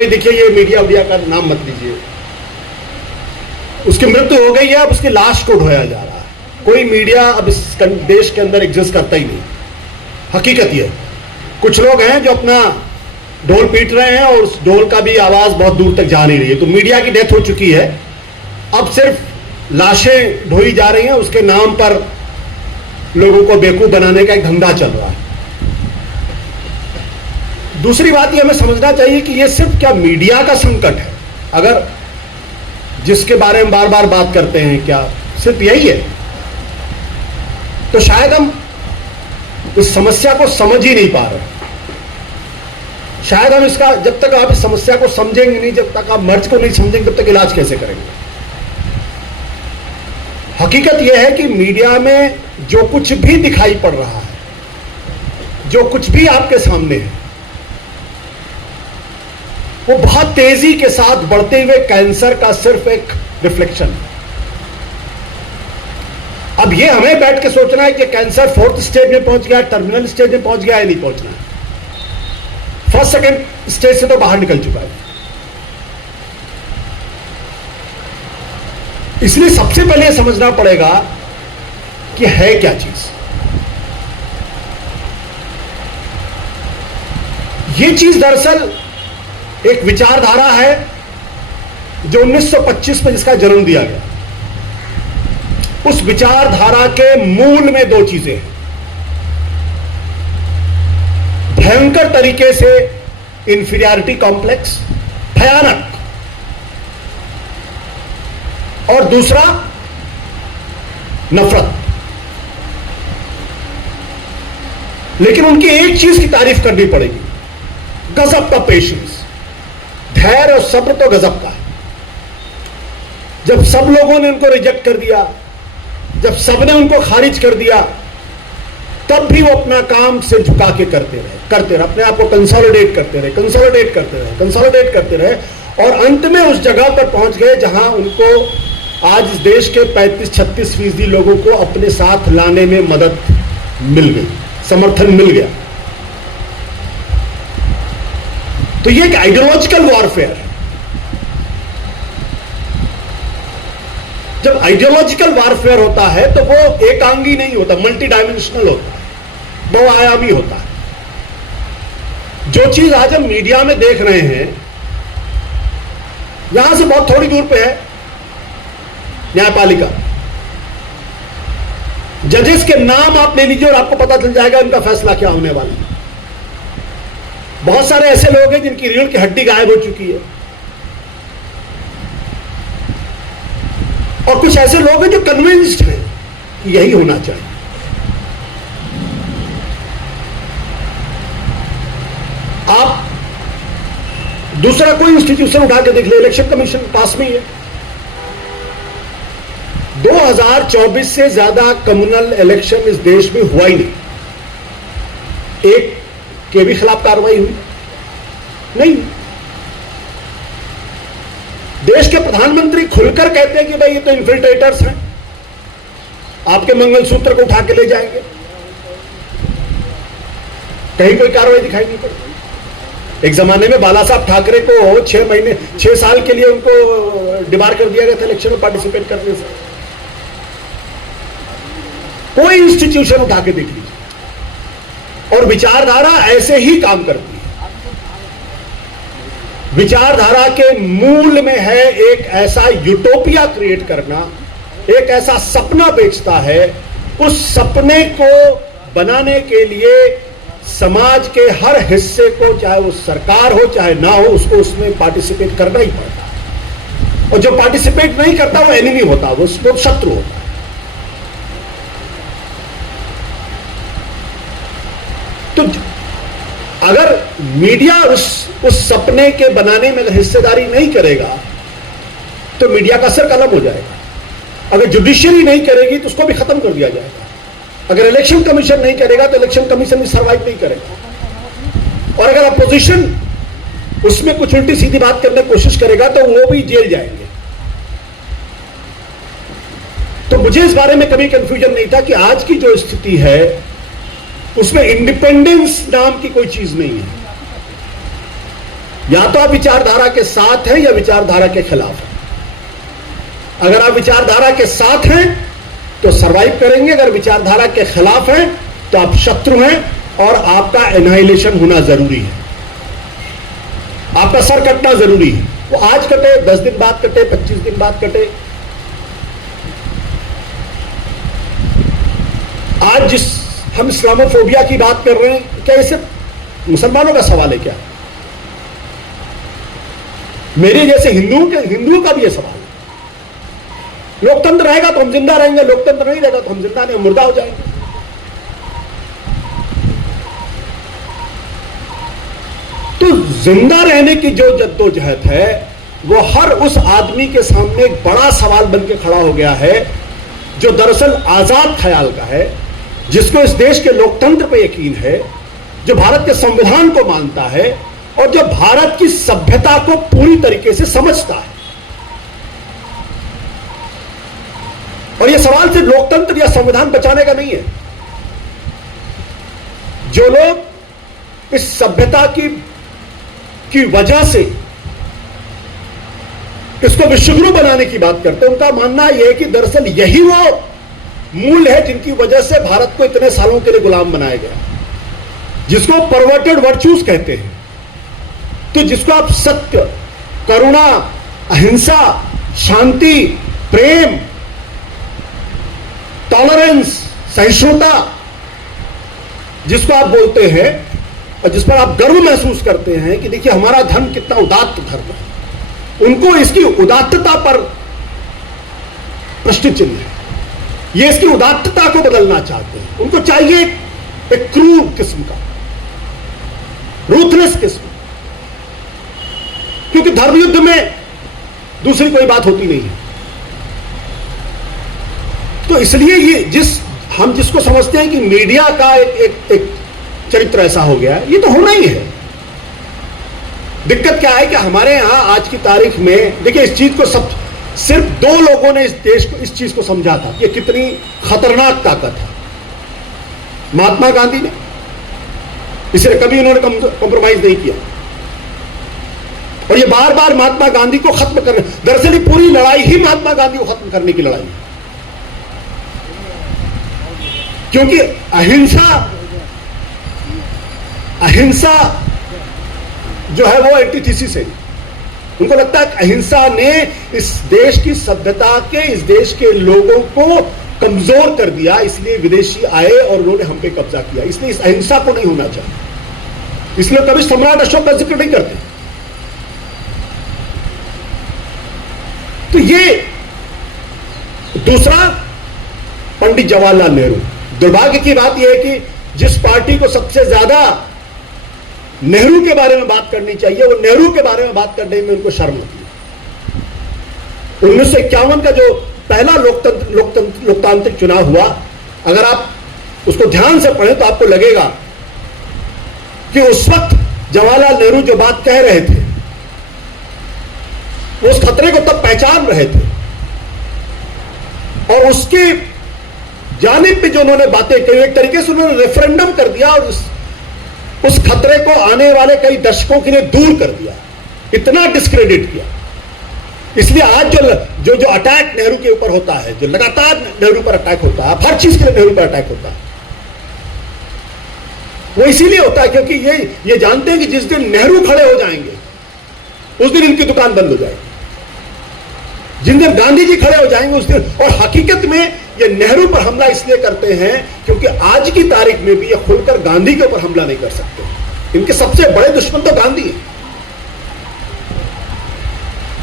देखिए, ये मीडिया उडिया का नाम मत लीजिए। उसकी मृत्यु हो गई है, अब उसकी लाश को ढोया जा रहा है। कोई मीडिया अब इस देश के अंदर एग्जिस्ट करता ही नहीं। हकीकत ये, कुछ लोग हैं जो अपना ढोल पीट रहे हैं और उस ढोल का भी आवाज बहुत दूर तक जा नहीं रही है। तो मीडिया की डेथ हो चुकी है, अब सिर्फ लाशें ढोई जा रही हैं। उसके नाम पर लोगों को बेवकूफ बनाने का एक धंधा चल रहा है। दूसरी बात यह हमें समझना चाहिए कि यह सिर्फ क्या मीडिया का संकट है, अगर जिसके बारे में बार बार बात करते हैं, क्या सिर्फ यही है? तो शायद हम इस समस्या को समझ ही नहीं पा रहे। शायद हम इसका, जब तक आप इस समस्या को समझेंगे नहीं, जब तक आप मर्ज को नहीं समझेंगे, तब तक इलाज कैसे करेंगे? हकीकत यह है कि मीडिया में जो कुछ भी दिखाई पड़ रहा है, जो कुछ भी आपके सामने है, वो बहुत तेजी के साथ बढ़ते हुए कैंसर का सिर्फ एक रिफ्लेक्शन है। अब ये हमें बैठ के सोचना है कि कैंसर 4th स्टेज में पहुंच गया, टर्मिनल स्टेज में पहुंच गया या नहीं पहुंचना है। 1st 2nd स्टेज से तो बाहर निकल चुका है। इसलिए सबसे पहले यह समझना पड़ेगा कि है क्या चीज। ये चीज दरअसल एक विचारधारा है जो 1925 में जिसका जन्म दिया गया। उस विचारधारा के मूल में दो चीजें हैं। भयंकर तरीके से इंफीरियरिटी कॉम्प्लेक्स, भयानक, और दूसरा नफरत। लेकिन उनकी एक चीज की तारीफ करनी पड़ेगी, गजब का पेशेंस, धैर्य और सब्र तो गजब का है। जब सब लोगों ने उनको रिजेक्ट कर दिया, जब सबने उनको खारिज कर दिया, तब भी वो अपना काम से झुका के करते रहे, अपने आप को कंसोलिडेट करते रहे, और अंत में उस जगह पर पहुंच गए जहां उनको आज इस देश के 35-36% लोगों को अपने साथ लाने में मदद मिल गई, समर्थन मिल गया। तो ये एक आइडियोलॉजिकल वॉरफेयर है। जब आइडियोलॉजिकल वॉरफेयर होता है तो वो एकांगी नहीं होता, मल्टी डायमेंशनल होता है, बहुआयामी होता है। जो चीज आज हम मीडिया में देख रहे हैं, यहां से बहुत थोड़ी दूर पे है न्यायपालिका। जजेस के नाम आप ले लीजिए और आपको पता चल जाएगा उनका फैसला क्या होने वाला है। बहुत सारे ऐसे लोग हैं जिनकी रीढ़ की हड्डी गायब हो चुकी है, और कुछ ऐसे लोग हैं जो कन्विंस्ड हैं कि यही होना चाहिए। आप दूसरा कोई इंस्टीट्यूशन उठा के देख ले, इलेक्शन कमीशन पास में ही है। 2024 से ज्यादा कम्युनल इलेक्शन इस देश में हुआ ही नहीं। एक के भी खिलाफ कार्रवाई हुई नहीं। देश के प्रधानमंत्री खुलकर कहते हैं कि भाई ये तो इन्फिल्ट्रेटर्स हैं, आपके मंगलसूत्र को उठा के ले जाएंगे। कहीं कोई कार्रवाई दिखाई नहीं पड़ी। एक जमाने में बाला साहब ठाकरे को 6 साल के लिए उनको डिबार कर दिया गया था इलेक्शन में पार्टिसिपेट करने से। कोई इंस्टीट्यूशन उठा के देख लीजिए, और विचारधारा ऐसे ही काम करती है। विचारधारा के मूल में है एक ऐसा यूटोपिया क्रिएट करना, एक ऐसा सपना बेचता है। उस सपने को बनाने के लिए समाज के हर हिस्से को, चाहे वो सरकार हो चाहे ना हो, उसको उसमें पार्टिसिपेट करना ही पड़ता है। और जो पार्टिसिपेट नहीं करता वो एनिमी होता है, वो शत्रु होता है। तो अगर मीडिया उस सपने के बनाने में अगर हिस्सेदारी नहीं करेगा तो मीडिया का असर कलम हो जाएगा। अगर जुडिशरी नहीं करेगी तो उसको भी खत्म कर दिया जाएगा। अगर इलेक्शन कमीशन नहीं करेगा तो इलेक्शन कमीशन भी सर्वाइव नहीं करेगा। और अगर अपोजिशन उसमें कुछ उल्टी सीधी बात करने की कोशिश करेगा तो वो भी जेल जाएंगे। तो मुझे इस बारे में कभी कंफ्यूजन नहीं था कि आज की जो स्थिति है उसमें इंडिपेंडेंस नाम की कोई चीज नहीं है। या तो आप विचारधारा के साथ हैं या विचारधारा के खिलाफ हैं। अगर आप विचारधारा के साथ हैं तो सरवाइव करेंगे, अगर विचारधारा के खिलाफ हैं तो आप शत्रु हैं और आपका एनाइलेशन होना जरूरी है, आपका सर कटना जरूरी है। वो आज कटे, 10 दिन बाद कटे, 25 दिन बाद कटे। आज जिस हम इस्लामोफोबिया की बात कर रहे हैं, क्या ये सिर्फ मुसलमानों का सवाल है क्या? मेरे जैसे हिंदुओं का भी यह सवाल है। लोकतंत्र रहेगा तो हम जिंदा रहेंगे, लोकतंत्र नहीं रहेगा तो हम जिंदा नहीं, मुर्दा हो जाएंगे। तो जिंदा रहने की जो जद्दोजहद है वो हर उस आदमी के सामने एक बड़ा सवाल बन के खड़ा हो गया है जो दरअसल आजाद ख्याल का है, जिसको इस देश के लोकतंत्र पर यकीन है, जो भारत के संविधान को मानता है और जो भारत की सभ्यता को पूरी तरीके से समझता है। और यह सवाल सिर्फ लोकतंत्र या संविधान बचाने का नहीं है। जो लोग इस सभ्यता की वजह से इसको विश्वगुरु बनाने की बात करते हैं, उनका मानना यह है कि दरअसल यही वो मूल है जिनकी वजह से भारत को इतने सालों के लिए गुलाम बनाया गया, जिसको परवर्टेड वर्च्यूज कहते हैं। तो जिसको आप सत्य, करुणा, अहिंसा, शांति, प्रेम, टॉलरेंस, सहिष्णुता जिसको आप बोलते हैं और जिस पर आप गर्व महसूस करते हैं कि देखिए हमारा धर्म कितना उदात्त धर्म है, उनको इसकी उदात्तता पर प्रश्न चिन्ह है। ये इसकी उदात्तता को बदलना चाहते हैं। उनको चाहिए एक क्रूर किस्म का, रूथलेस किस्म, क्योंकि धर्म युद्ध में दूसरी कोई बात होती नहीं है। तो इसलिए ये हम जिसको समझते हैं कि मीडिया का एक चरित्र ऐसा हो गया है, ये तो होना ही है। दिक्कत क्या है कि हमारे यहां आज की तारीख में देखिए इस चीज को सिर्फ 2 लोगों ने इस देश को इस चीज को समझा था कि कितनी खतरनाक ताकत है। महात्मा गांधी ने, इसलिए कभी उन्होंने कॉम्प्रोमाइज नहीं किया और ये बार बार महात्मा गांधी को खत्म करने, दरअसल ये पूरी लड़ाई ही महात्मा गांधी को खत्म करने की लड़ाई है, क्योंकि अहिंसा जो है वो एंटीथीसिस है। उनको लगता है कि अहिंसा ने इस देश की सभ्यता के, इस देश के लोगों को कमजोर कर दिया, इसलिए विदेशी आए और उन्होंने हम पे कब्जा किया। इसलिए इस अहिंसा को नहीं होना चाहिए। इसलिए कभी सम्राट अशोक का जिक्र नहीं करते। तो ये दूसरा, पंडित जवाहरलाल नेहरू। दुर्भाग्य की बात यह है कि जिस पार्टी को सबसे ज्यादा नेहरू के बारे में बात करनी चाहिए, वो नेहरू के बारे में बात करने में उनको शर्म होती है। 1951 का जो पहला लोकतांत्रिक चुनाव हुआ, अगर आप उसको ध्यान से पढ़ें तो आपको लगेगा कि उस वक्त जवाहरलाल नेहरू जो बात कह रहे थे वो उस खतरे को तब पहचान रहे थे और उसके जानिब पे जो उन्होंने बातें कही, एक तरीके से उन्होंने रेफरेंडम कर दिया और उस खतरे को आने वाले कई दशकों के लिए दूर कर दिया, इतना डिस्क्रेडिट किया। इसलिए आज जो अटैक नेहरू के ऊपर होता है, जो लगातार नेहरू पर अटैक होता है, हर चीज के लिए नेहरू पर अटैक होता है, वो इसीलिए होता है क्योंकि ये जानते हैं कि जिस दिन नेहरू खड़े हो जाएंगे उस दिन इनकी दुकान बंद हो जाएगी। जिन दिन गांधी जी खड़े हो जाएंगे उस दिन। और हकीकत में ये नेहरू पर हमला इसलिए करते हैं क्योंकि आज की तारीख में भी ये खुलकर गांधी के ऊपर हमला नहीं कर सकते। इनके सबसे बड़े दुश्मन तो गांधी है।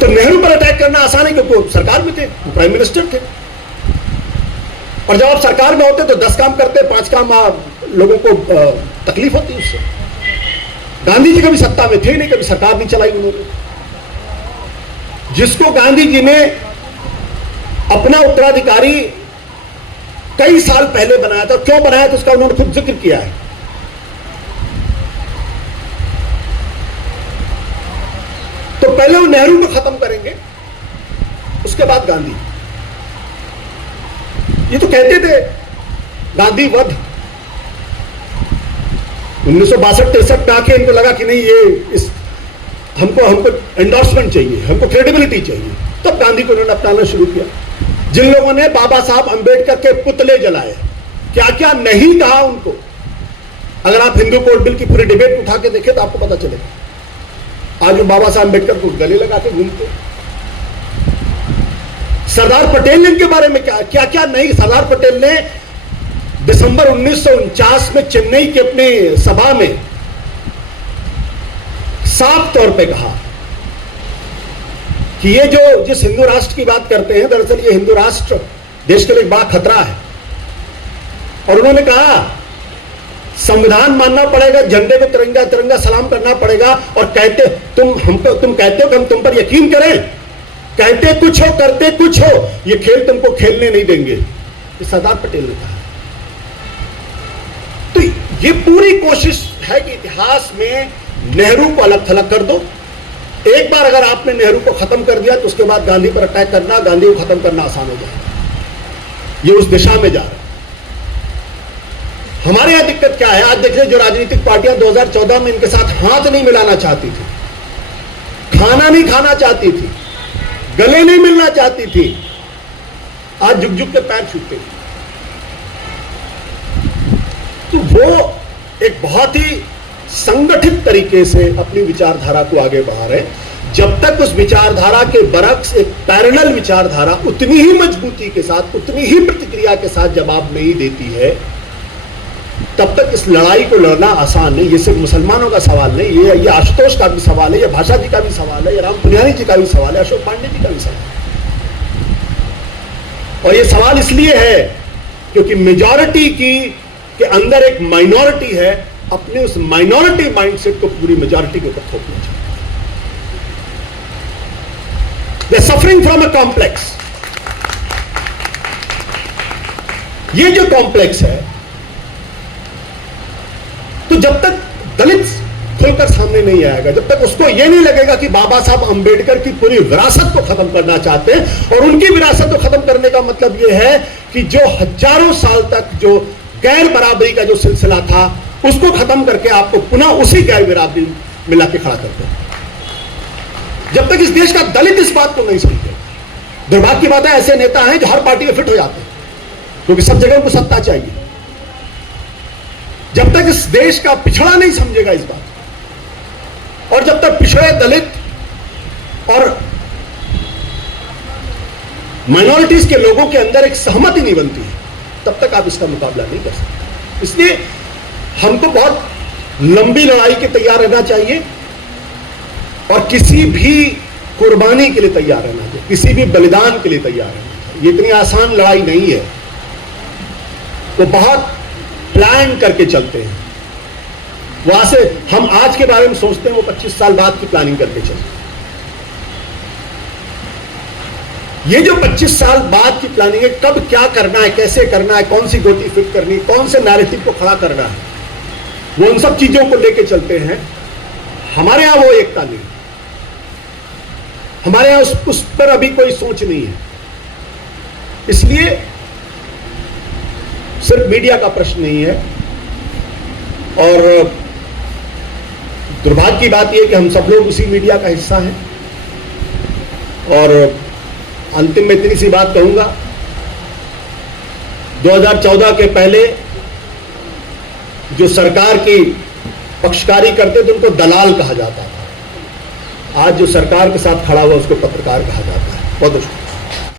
तो नेहरू पर अटैक करना आसान है क्योंकि वो सरकार में थे, वो प्राइम मिनिस्टर थे। और जब आप सरकार में होते तो 10 काम करते, 5 काम लोगों को तकलीफ होती उससे। गांधी जी कभी सत्ता में थे नहीं, कभी सरकार नहीं चलाई उन्होंने। जिसको गांधी जी ने अपना उत्तराधिकारी कई साल पहले बनाया था, क्यों बनाया था उसका उन्होंने खुद जिक्र किया है। तो पहले वो नेहरू को खत्म करेंगे, उसके बाद गांधी। ये तो कहते थे गांधी वध 1962-63 में आके इनको लगा कि नहीं, ये हमको हमको एंडोर्समेंट चाहिए, हमको क्रेडिबिलिटी चाहिए। तब गांधी को उन्होंने अपनाना शुरू किया। जिन लोगों ने बाबा साहब अंबेडकर के पुतले जलाए, क्या क्या नहीं कहा उनको, अगर आप हिंदू कोड बिल की पूरी डिबेट उठा के देखें तो आपको पता चलेगा। आज वो बाबा साहब अंबेडकर को गले लगा के घूमते। सरदार पटेल ने इनके बारे में क्या क्या नहीं। सरदार पटेल ने दिसंबर 1949 में चेन्नई की अपनी सभा में साफ तौर पे कहा कि ये जो जिस हिंदू राष्ट्र की बात करते हैं, दरअसल ये हिंदू राष्ट्र देश के लिए बड़ा खतरा है। और उन्होंने कहा संविधान मानना पड़ेगा, झंडे को तिरंगा तिरंगा सलाम करना पड़ेगा। और कहते तुम कहते हो कि हम तुम पर यकीन करें, कहते कुछ हो करते कुछ हो, ये खेल तुमको खेलने नहीं देंगे, ये सरदार पटेल ने कहा। तो ये पूरी कोशिश है कि इतिहास में नेहरू को अलग थलग कर दो। एक बार अगर आपने नेहरू को खत्म कर दिया तो उसके बाद गांधी पर अटैक करना, गांधी को खत्म करना आसान हो जाएगा। ये उस दिशा में जा रहा है। हमारे यहां दिक्कत क्या है, आज देखिए जो राजनीतिक पार्टियां 2014 में इनके साथ हाथ नहीं मिलाना चाहती थी, खाना नहीं खाना चाहती थी, गले नहीं मिलना चाहती थी, आज झुक झुक के पैर छूटते हैं। तो वो एक बहुत ही संगठित तरीके से अपनी विचारधारा को आगे बढ़ा रहे। जब तक उस विचारधारा के बरक्स एक पैरेलल विचारधारा उतनी ही मजबूती के साथ, उतनी ही प्रतिक्रिया के साथ जवाब नहीं देती है, तब तक इस लड़ाई को लड़ना आसान नहीं। ये सिर्फ मुसलमानों का सवाल नहीं, ये आशुतोष का भी सवाल है, ये भाषा जी का भी सवाल है, ये राम पुनियानी जी का भी सवाल है, अशोक पांडे जी का भी सवाल है। और ये सवाल इसलिए है क्योंकि मेजॉरिटी के अंदर एक माइनॉरिटी है, अपने उस माइनॉरिटी माइंडसेट को पूरी मेजॉरिटी के ऊपर थोपना चाहिए। They are suffering from a complex. ये जो कॉम्प्लेक्स है, तो जब तक दलित खुलकर सामने नहीं आएगा, जब तक उसको यह नहीं लगेगा कि बाबा साहब अंबेडकर की पूरी विरासत को खत्म करना चाहते हैं, और उनकी विरासत को खत्म करने का मतलब यह है कि जो हजारों साल तक जो गैर बराबरी का जो सिलसिला था उसको खत्म करके आपको पुनः उसी गैर बराबरी मिला के खड़ा करते हैं। जब तक इस देश का दलित इस बात को नहीं समझेगा, दुर्भाग्य की बात है ऐसे नेता हैं जो हर पार्टी में फिट हो जाते हैं क्योंकि सब जगह उनको सत्ता चाहिए। जब तक इस देश का पिछड़ा नहीं समझेगा इस बात, और जब तक पिछड़े दलित और माइनॉरिटीज के लोगों के अंदर एक सहमति नहीं बनती है, तब तक आप इसका मुकाबला नहीं कर सकते। इसलिए हमको बहुत लंबी लड़ाई के तैयार रहना चाहिए और किसी भी कुर्बानी के लिए तैयार रहना चाहिए, किसी भी बलिदान के लिए तैयार रहना चाहिए। ये इतनी आसान लड़ाई नहीं है, वो बहुत प्लान करके चलते हैं। वहां से हम आज के बारे में सोचते हैं, वो 25 साल बाद की प्लानिंग करके चलते हैं। ये जो 25 साल बाद की प्लानिंग है, कब क्या करना है, कैसे करना है, कौन सी गोटी फिट करनी है, कौन से नैरेटिव को खड़ा करना है, वो उन सब चीजों को लेके चलते हैं। हमारे यहां वो एकता नहीं, हमारे यहां उस पर अभी कोई सोच नहीं है। इसलिए सिर्फ मीडिया का प्रश्न नहीं है, और दुर्भाग्य की बात यह कि हम सब लोग उसी मीडिया का हिस्सा हैं। और अंतिम में इतनी सी बात कहूंगा, 2014 के पहले जो सरकार की पक्षकारी करते थे उनको दलाल कहा जाता था, आज जो सरकार के साथ खड़ा हुआ उसको पत्रकार कहा जाता है। बहुत